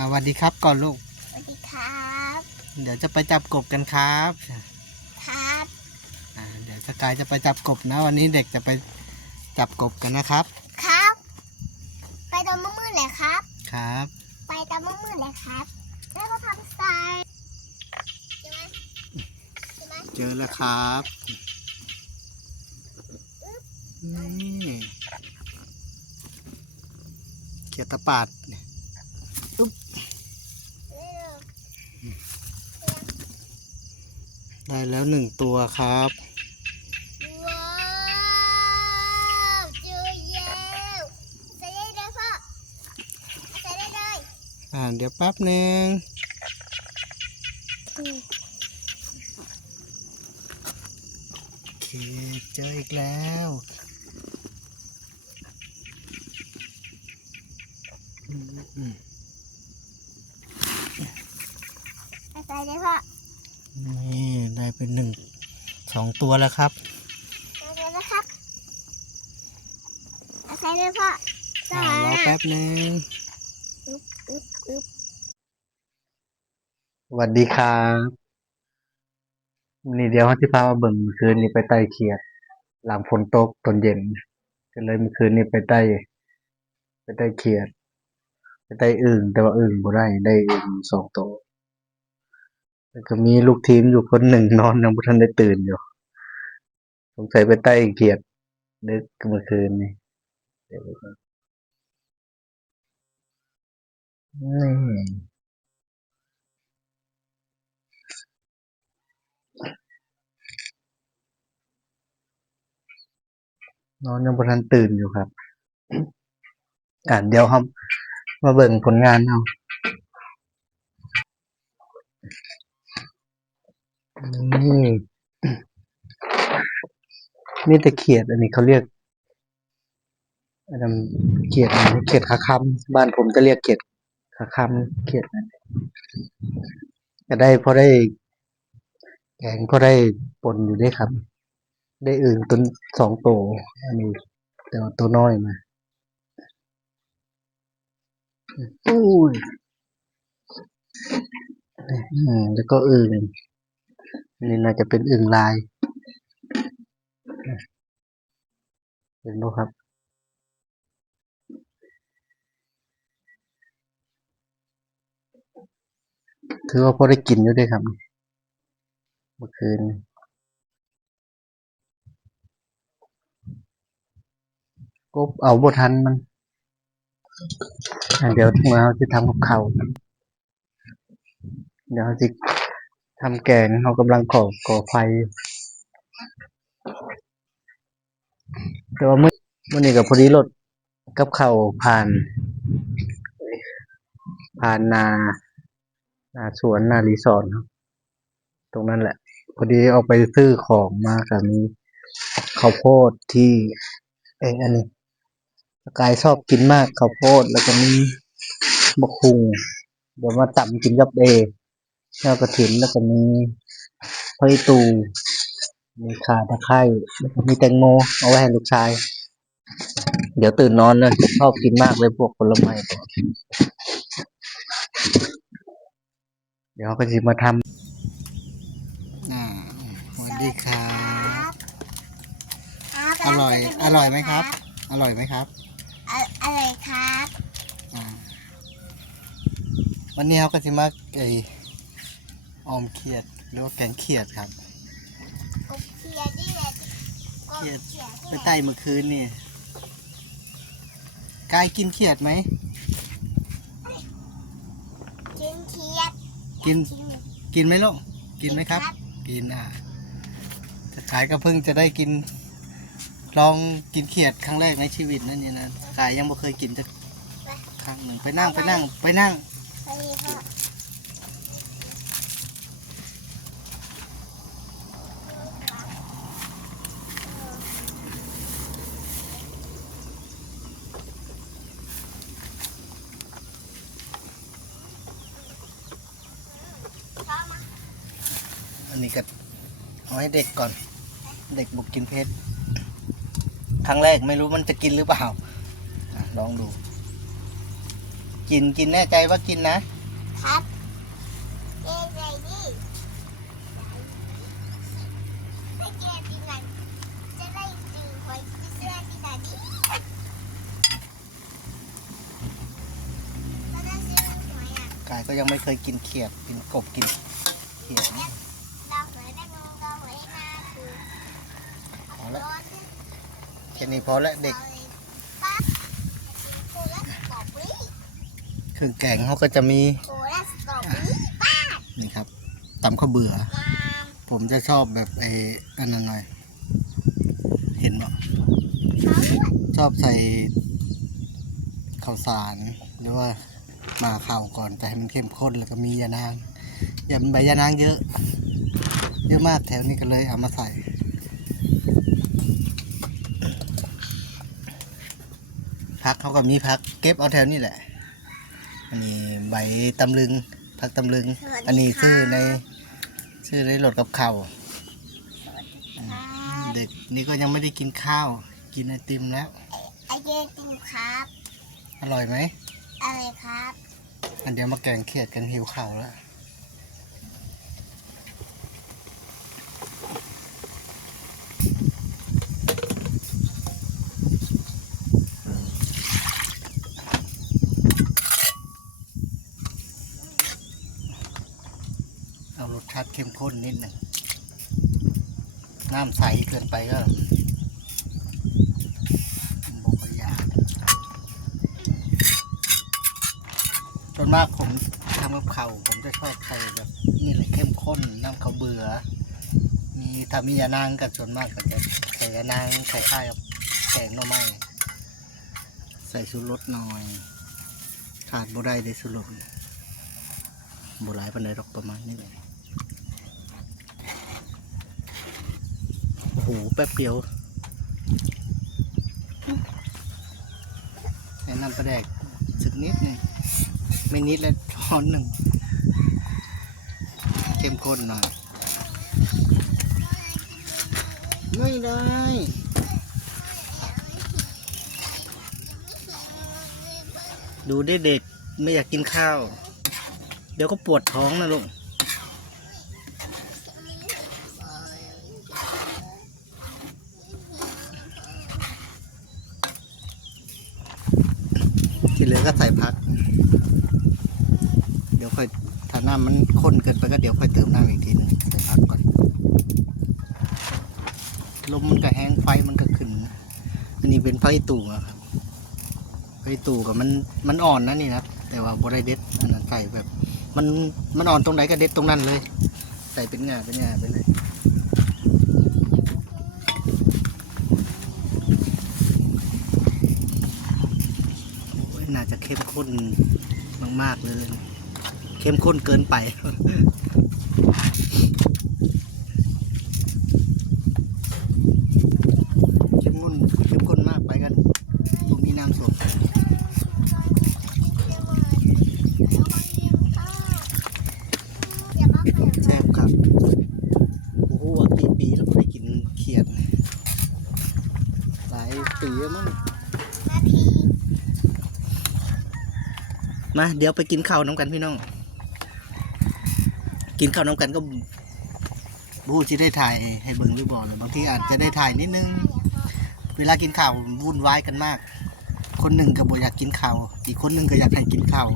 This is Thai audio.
อ่าสวัสดีครับก่อนลูก สวัสดีครับเดี๋ยวจะไปจับกบกันครับครับอ่าเดี๋ยวสกายจะไปจับกบนะ วันนี้เด็กจะไปจับกบกันนะครับ ครับ ไปตอนมืดๆเลยครับ ครับ ไปตอนมืดๆเลยครับ แล้วก็ทำทรายใช่ไหมใช่ไหมเจอแล้วครับนี่เขียดตะปาดเนี่ย เร็ว ได้แล้วหนึ่งตัวครับ ว้าวเจอแล้วใส่ได้เลยพ่อใส่ได้เลยอ่าเดี๋ยวแป๊บหนึ่งโอเคเจออีกแล้วอืมอืม ใส่ได้พ่อ นี่ได้ เป็นหนึ่งสองตัวแล้วครับใส่ได้นะครับใส่ได้พ่อใส่อ่ารอแป๊บหนึ่งอึ๊บอึ๊บอึ๊บสวัสดีครับนี่เดี๋ยวเขาที่พามาเบิ่งเมื่อคืนนี้ไปใต้เขียด หลังฝนตกตอนเย็นก็เลยเมื่อคืนนี้ไปใต้ ไปใต้เขียด ไปใต้อึ่งแต่ว่าอึ่งบ่ได้ได้อึ่งสองตัว แล้วก็มีลูกทีมอยู่คนหนึ่งนอนยังบ่ทันได้ตื่นอยู่ สงสัยไปใต้เขียดดึกเมื่อคืนนี่นี่นอนยังบ่ทันตื่นอยู่ครับ อ่าเดี๋ยวครับ มาเบิ่งผลงานเอา นี่นี่แต่เขียดอันนี้เขาเรียกอันนั้นเขียดเขียดขาคำบ้านผมจะเรียกเขียดขาคำเขียดนั่นก็ได้พอได้แกงก็ได้ปนอยู่ได้ครับ ได้อื่นตัวสองตัวอันนี้แต่ว่าตัวน้อยมาอุ้ยอืมแล้วก็อึ่น นี่น่าจะเป็นอึ่งลาย เห็นไหมครับ ถือว่าพอได้กินอยู่ด้วยครับ เมื่อคืนกบเอาบทันมัน เดี๋ยวถึงเราจะทำกับเขาเดี๋ยวเราจะ ทำแกงเรากำลังก่อก่อไฟแต่ว่าเมื่อเมื่อนี้กับพอดีรถกับเขาผ่าน ผ่านนานาสวนนารีสอร์ทเนอะตรงนั้นแหละ พอดีออกไปซื้อของมากับมีข้าวโพดที่เอยอันนี้กายชอบกินมากข้าวโพดแล้วก็มีบะคุงเดี๋ยวมาตำกินกับเอ แล้วกระถินแล้วก็มีหอยตูมีข่าตะไคร้แล้วก็มีแตงโมเอาไว้ให้ลูกชาย เดี๋ยวตื่นนอนเลยชอบกินมากเลยพวกผลไม้เดี๋ยวเขาก็จะมาทำอ่าสวัสดีครับครับ อร่อย อร่อยไหมครับ อร่อยไหมครับออร่อยครับอ่าวันนี้เขาก็จะมาไอ ออมเขียดหรือว่าแกงเขียดครับ กบเขียดนี่แหละกบเขียดเขียดไปนี่แหละไต่เมื่อคืนนี่กายกินเขียดไหม กินเขียดกิน กินกินไหมลูกกินไหมครับ กินอะจะขายก็เพิ่งจะได้กิน ลองกินเขียดครั้งแรกในชีวิตนั่นนี่นะกายยังไม่เคยกินสักครั้งหนึ่งไปนั่งไปนั่งไปนั่ง ไปพ่อ นนี้ก็เอาให้เด็กก่อน เด็กบุกกินเพชรครั้งแรกไม่รู้มันจะกินหรือเปล่าอะลองดู กินกินแน่ใจว่ากินนะ ครับเจ๊ใจดิไม่เจ๊ปีนันจะได้จือหอยเสื้อปีนันดิแล้วจะซื้อหอยอะกายก็ยังไม่เคยกินเขียด กินกบกินเขียด เอาละร้อนแค่นี้พอแล้วเด็กคือแกงเขาก็จะมีนี่ครับตำข้าวเบื่อ ผมจะชอบแบบไอ้อันนั้นหน่อย เห็นบ่เขาด้วยชอบใส่ข้าวสารหรือว่ามาข้าวก่อนแต่ให้มันเข้มข้นแล้วก็มียานางอย่าใบยานางเยอะ เยอะมากแถวนี้ก็เลยเอามาใส่ พักเขาก็มีพักเก็บเอาแถวนี้แหละ อันนี้ใบตำลึงพักตำลึง อันนี้ชื่อในชื่อในรถกับข้าวเด็กนี่ก็ยังไม่ได้กินข้าว กินไอติมแล้วไอเจติมครับ อร่อยไหมอะไรครับอันเดียวมาแกงเขียดกันหิวข้าวแล้ว รสชาติเข้มข้นนิดหนึ่งน้ำใสเกินไปก็บกยากส่วนมากผมทำกับข้าวผมจะชอบใส่แบบนี่เลยเข้มข้นน้ำข้าวเบื่อ มีถ้ามียานางกับส่วนมากก็จะใส่ยานางคล้ายๆกับแกงหน่อไม้ใส่ชูรสหน่อยขาดบ่ได้ได้สุรสบ่หลายปันไดหรอกประมาณนี้เลย โอ้โหแป๊บเดียวใส่น้ำปลาแดกสักนิดหนึงไม่นิดแล้วช้อนหนึ่ง เข้มข้นหน่อย ไม่ได้ดูได้เด็กไม่อยากกินข้าว เดี๋ยวก็ปวดท้องนะลูก เหลือก็ใส่พัก เดี๋ยวค่อยถ้าน้ำมันข้นเกินไปก็เดี๋ยวค่อยเติมน้ำอีกทีหนึงใส่พักก่อนลมมันก็แห้งไฟมันก็ขึ้น อันนี้เป็นไฟตู่อะครับไฟตู่กับมันมันอ่อนนะนี่นะแต่ว่าบริเด็ดอันนั้นใส่แบบ มันมันอ่อนตรงไหนก็เด็ดตรงนั้นเลย ใส่เป็นงาเป็นงาไปเลย โอ้ย น่าจะเข้มข้นมากๆเลย เข้มข้นเกินไป เข้มข้นเข้มข้นมากไปกันผมมีน้ำสดแซ่บครับ โอ้โหว่ากี่ปีแล้วไม่ได้กินเขียด หลายปีแล้วมั้ง มาเดี๋ยวไปกินข้าวน้ำกันพี่น้อง กินข้าวน้ำกันก็บูที่ได้ถ่ายให้เบิ่งหรือบอกเลยบางทีอาจจะได้ถ่ายนิดนึง เวลากินข้าววุ่นวายกันมาก คนหนึ่งก็บ่อยากกินข้าวอีกคนหนึ่งก็อยากให้กินข้าว